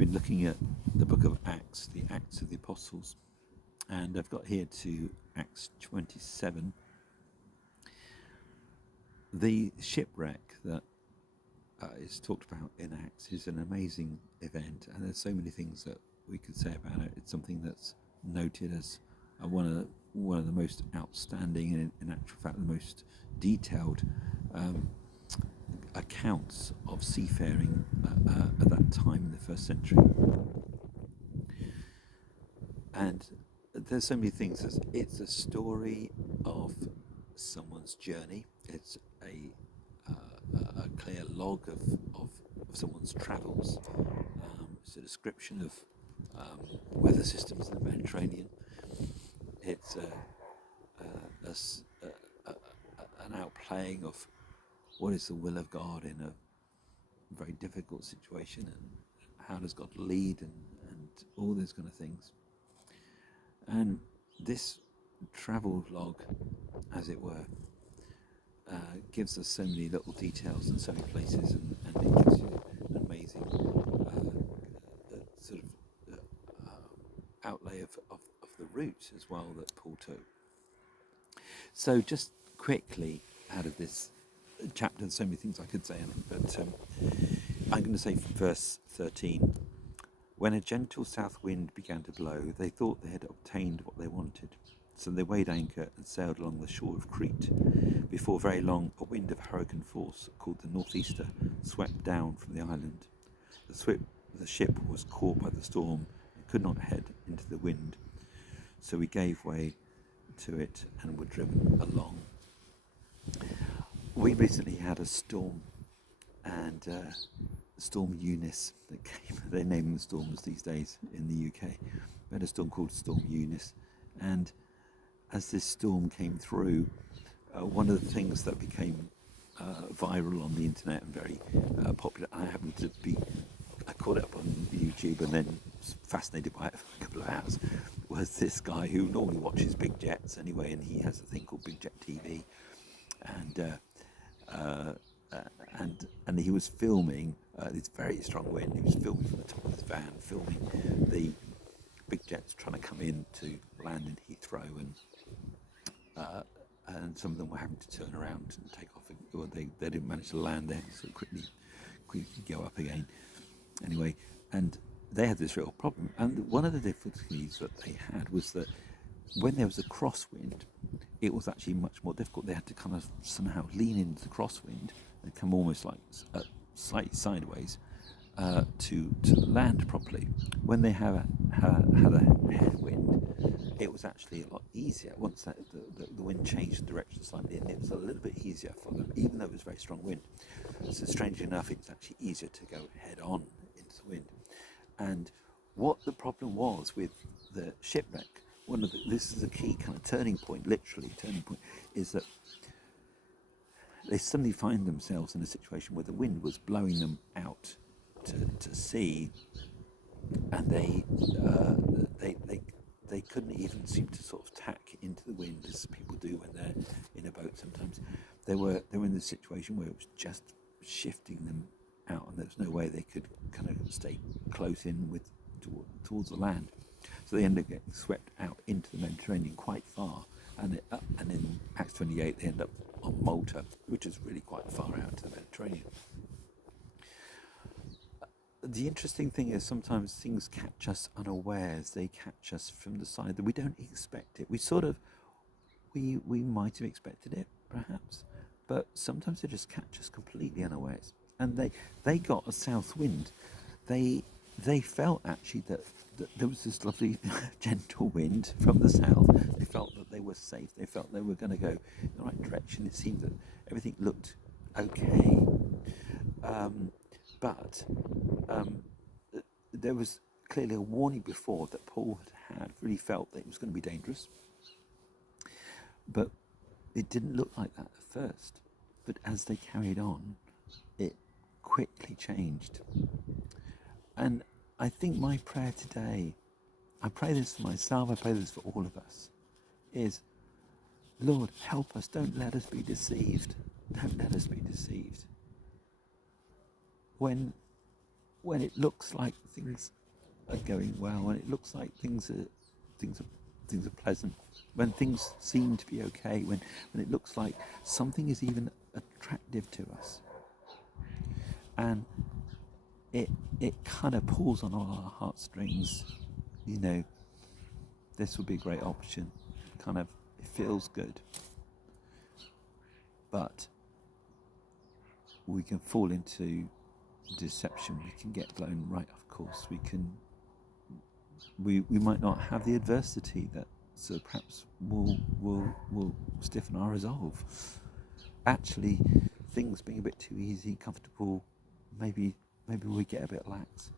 been looking at the book of Acts, the Acts of the Apostles, and I've got here to Acts 27. The shipwreck that is talked about in Acts is an amazing event, and there's so many things that we could say about it. It's something that's noted as one of the most outstanding, and in actual fact the most detailed accounts of seafaring at that time in the first century. And there's so many things. It's a story of someone's journey. It's a clear log of someone's travels. It's a description of weather systems in the Mediterranean. It's an outplaying of what is the will of God in a very difficult situation, and how does God lead, and all those kind of things. And this travel log, as it were, gives us so many little details in so many places, and it gives you an amazing sort of outlay of the route as well that Paul took. So just quickly out of this chapter, there's so many things I could say in it, but I'm going to say from verse 13, when a gentle south wind began to blow, they thought they had obtained what they wanted. So they weighed anchor and sailed along the shore of Crete. Before very long, a wind of hurricane force, called the northeaster, swept down from the island. The ship was caught by the storm and could not head into the wind. So we gave way to it and were driven along. We recently had a storm, and Storm Eunice that came. They name the storms these days in the UK. We had a storm called Storm Eunice, and as this storm came through, one of the things that became viral on the internet and very popular, I caught it up on YouTube and then was fascinated by it for a couple of hours, was this guy who normally watches big jets anyway, and he has a thing called Big Jet TV, and he was filming this very strong wind. He was filming from the top of his van, filming the big jets trying to come in to land in Heathrow, and some of them were having to turn around and take off, or they didn't manage to land there, so quickly go up again. Anyway, and they had this real problem, and one of the difficulties that they had was that when there was a crosswind, it was actually much more difficult. They had to kind of somehow lean into the crosswind and come almost like slightly sideways to land properly. When they had a headwind, it was actually a lot easier. Once the wind changed direction slightly, and it was a little bit easier for them, even though it was very strong wind. So strangely enough, it's actually easier to go head on into the wind. And what the problem was with the shipwreck, this is a key kind of turning point, is that they suddenly find themselves in a situation where the wind was blowing them out to sea, and they couldn't even seem to sort of tack into the wind as people do when they're in a boat sometimes. They were in this situation where it was just shifting them out, and there was no way they could kind of stay close in towards the land. So they ended up getting swept out into the Mediterranean quite far, and in Acts 28 they end up on Malta, which is really quite far out into the Mediterranean. The interesting thing is sometimes things catch us unawares. They catch us from the side that we don't expect it. We might have expected it, perhaps, but sometimes they just catch us completely unawares. And they got a south wind. They felt actually that there was this lovely gentle wind from the south. They felt that they were safe. They felt they were going to go in the right direction. It seemed that everything looked okay. But there was clearly a warning before that Paul had really felt that it was going to be dangerous. But it didn't look like that at first. But as they carried on, it quickly changed. And I think my prayer today, I pray this for myself, I pray this for all of us, is, Lord, help us, don't let us be deceived. Don't let us be deceived. When when it looks like things are going well, when it looks like things are things are pleasant, when things seem to be okay, when it looks like something is even attractive to us, and it kind of pulls on all our heartstrings. You know, this would be a great option. Kind of, it feels good, but we can fall into deception. We can get blown right off course. We might not have the adversity that, so perhaps will stiffen our resolve. Actually, things being a bit too easy, comfortable, maybe we get a bit lax.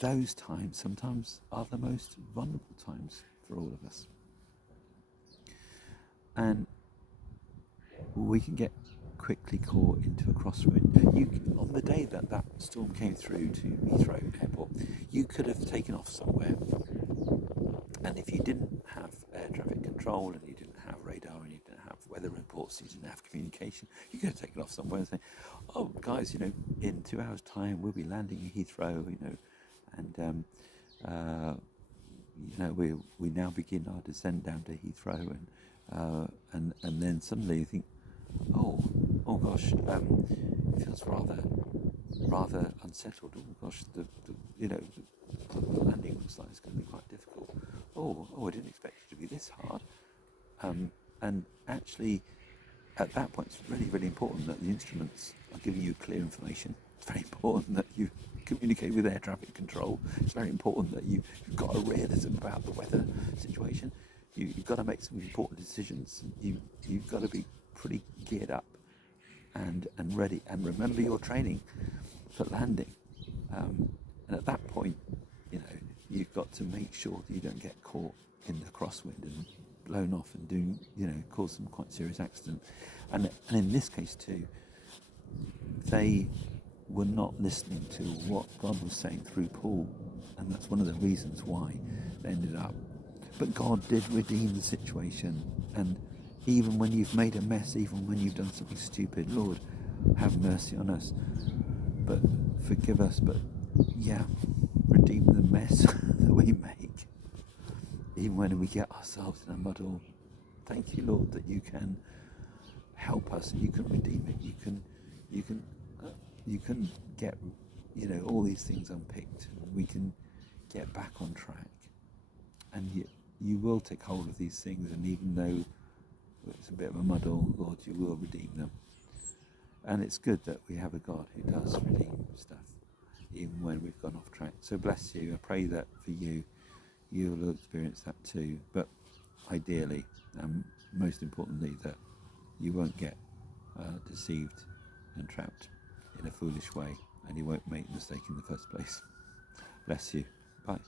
Those times sometimes are the most vulnerable times for all of us, and we can get quickly caught into a crosswind. On the day that storm came through to Heathrow Airport, you could have taken off somewhere, and if you didn't have air traffic control, and you didn't have radar, and you didn't have weather reports, you didn't have communication, you could have taken off somewhere and say, "Oh, guys, in 2 hours' time we'll be landing in Heathrow, and we now begin our descent down to Heathrow," and then suddenly you think, oh gosh, it feels rather unsettled. Oh gosh, the landing looks like it's going to be quite difficult. Oh, I didn't expect it to be this hard. And actually, at that point, it's really, really important that the instruments are giving you clear information. It's very important that you communicate with air traffic control. It's very important that you've got a realism about the weather situation. You've got to make some important decisions. You've got to be pretty geared up and ready, and remember your training for landing. And at that point, you've got to make sure that you don't get caught in the crosswind and blown off and cause some quite serious accident. And in this case too, they were not listening to what God was saying through Paul, and that's one of the reasons why they ended up. But God did redeem the situation, and even when you've made a mess, even when you've done something stupid, Lord, have mercy on us, but forgive us, but redeem the mess that we make, even when we get ourselves in a muddle. Thank you, Lord, that you can help us, and you can redeem it. You can get all these things unpicked, and we can get back on track, and you will take hold of these things, and even though it's a bit of a muddle, Lord, you will redeem them. And it's good that we have a God who does redeem stuff, even when we've gone off track. So bless you. I pray that for you, you'll experience that too. But ideally, most importantly, that you won't get deceived and trapped in a foolish way, and you won't make a mistake in the first place. Bless you. Bye.